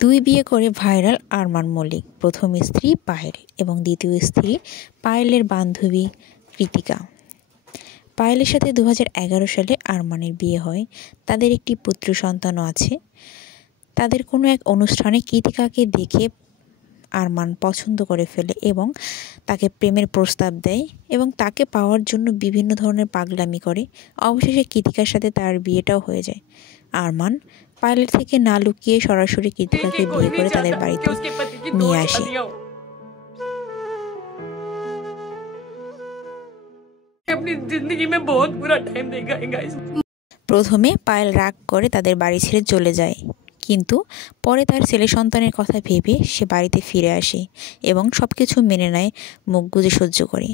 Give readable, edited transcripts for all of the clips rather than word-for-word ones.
দুই বিয়ে করে ভাইরাল আরমান মল্লিক, প্রথম স্ত্রী পায়েল এবং দ্বিতীয় স্ত্রী পায়েলের বান্ধবী কৃতিকা। পায়েলের সাথে 2011 সালে আরমানের বিয়ে হয়। তাদের একটি পুত্র সন্তানও আছে। তাদের কোনো এক অনুষ্ঠানে কৃতিকাকে দেখে আরমান পছন্দ করে ফেলে এবং তাকে প্রেমের প্রস্তাব দেয় এবং তাকে পাওয়ার জন্য বিভিন্ন ধরনের পাগলামি করে। অবশেষে কৃতিকার সাথে তার বিয়েটাও হয়ে যায়। আরমান পায়েলের থেকে না লুকিয়ে সরাসরি কৃতিকাকে বিয়ে করে তাদের বাড়িতে নিয়ে আসে। প্রথমে পায়েল রাগ করে তাদের বাড়ি ছেড়ে চলে যায়, কিন্তু পরে তার ছেলে সন্তানের কথা ভেবে সে বাড়িতে ফিরে আসে এবং সব কিছু মেনে নেয়, মুখ গুজে সহ্য করে।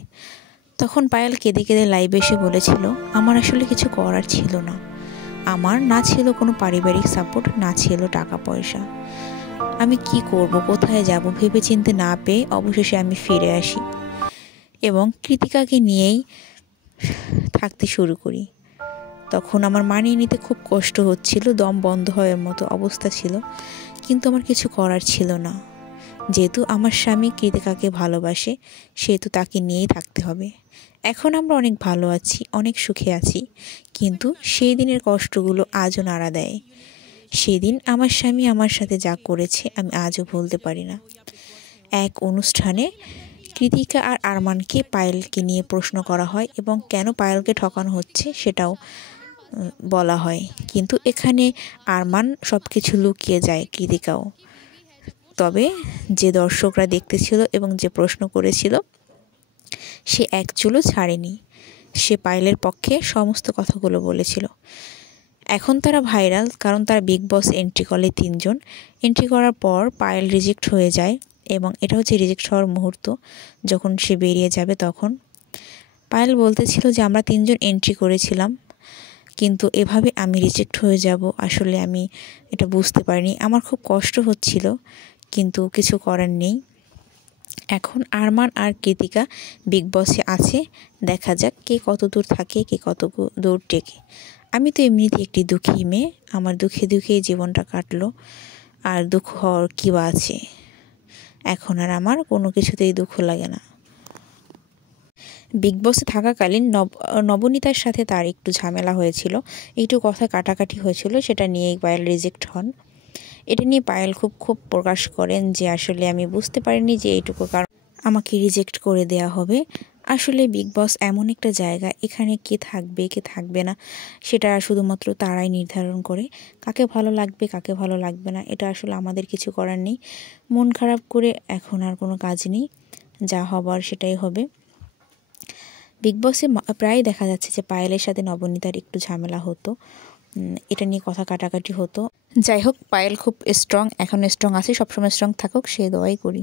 তখন পায়েল কেঁদে কেঁদে লাইভে এসে বলেছিল, আমার আসলে কিছু করার ছিল না। আমার না ছিল কোনো পারিবারিক সাপোর্ট, না ছিল টাকা পয়সা। আমি কি করব, কোথায় যাব ভেবে চিনতে না পেয়ে অবশেষে আমি ফিরে আসি এবং কৃতিকাকে নিয়েই থাকতে শুরু করি। তখন আমার মানিয়ে নিতে খুব কষ্ট হচ্ছিল, দম বন্ধ হওয়ার মতো অবস্থা ছিল, কিন্তু আমার কিছু করার ছিল না। যেহেতু আমার স্বামী কৃতিকাকে ভালোবাসে, সেহেতু তাকে নিয়েই থাকতে হবে। এখন আমরা অনেক ভালো আছি, অনেক সুখে আছি, কিন্তু সেই দিনের কষ্টগুলো আজও নাড়া দেয়। সেদিন আমার স্বামী আমার সাথে যা করেছে আমি আজও ভুলতে পারি না। এক অনুষ্ঠানে কৃতিকা আর আরমানকে পায়েলকে নিয়ে প্রশ্ন করা হয় এবং কেন পায়েলকে ঠকানো হচ্ছে সেটাও বলা হয়, কিন্তু এখানে আরমান সব কিছু লুকিয়ে যায়, কৃতিকাও। তবে যে দর্শকরা দেখতেছিল এবং যে প্রশ্ন করেছিল সে এক চুলও ছাড়েনি। সে পায়েলের পক্ষে সমস্ত কথাগুলো বলেছিল। এখন তারা ভাইরাল কারণ তারা বিগ বস এন্ট্রি করে 3 জন। এন্ট্রি করার পর পায়েল রিজেক্ট হয়ে যায় এবং এটা হচ্ছে রিজেক্ট হওয়ার মুহূর্ত। যখন সে বেরিয়ে যাবে তখন পায়েল বলতেছিল যে আমরা 3 জন এন্ট্রি করেছিলাম, কিন্তু এভাবে আমি রিজেক্ট হয়ে যাব আসলে আমি এটা বুঝতে পারিনি। আমার খুব কষ্ট হচ্ছিল, কিন্তু কিছু করার নেই। এখন আরমান আর কৃতিকা বিগ বসে আছে, দেখা যাক কে কত দূর থাকে, কে কত দূর টেকে। আমি তো এমনিতে একটি দুঃখী মেয়ে, আমার দুঃখে দুঃখেই জীবনটা কাটলো, আর দুঃখ হওয়ার কী বা আছে। এখন আর আমার কোনো কিছুতেই দুঃখ লাগে না। বিগ বসে থাকাকালীন নবনীতার সাথে তার একটু ঝামেলা হয়েছিল, একটু কথা কাটাকাটি হয়েছিল, সেটা নিয়েই পায়েল রিজেক্ট হন। এটা নিয়ে পায়েল খুব প্রকাশ করেন যে আসলে আমি বুঝতে পারিনি যে এইটুকু কারণ আমাকে রিজেক্ট করে দেয়া হবে। আসলে বিগ বস এমন একটা জায়গা, এখানে কে থাকবে কে থাকবে না সেটা শুধুমাত্র তারাই নির্ধারণ করে। কাকে ভালো লাগবে কাকে ভালো লাগবে না এটা আসলে আমাদের কিছু করার নেই। মন খারাপ করে এখন আর কোনো কাজ নেই, যা হবার সেটাই হবে। বিগ বসে প্রায় দেখা যাচ্ছে যে পায়েলের সাথে নবনীতার একটু ঝামেলা হতো, এটা নিয়ে কথা কাটাকাটি হতো। যাই হোক, পায়েল খুব স্ট্রং, এখন স্ট্রং আছে, সবসময় স্ট্রং থাকুক সে দোয়াই করি।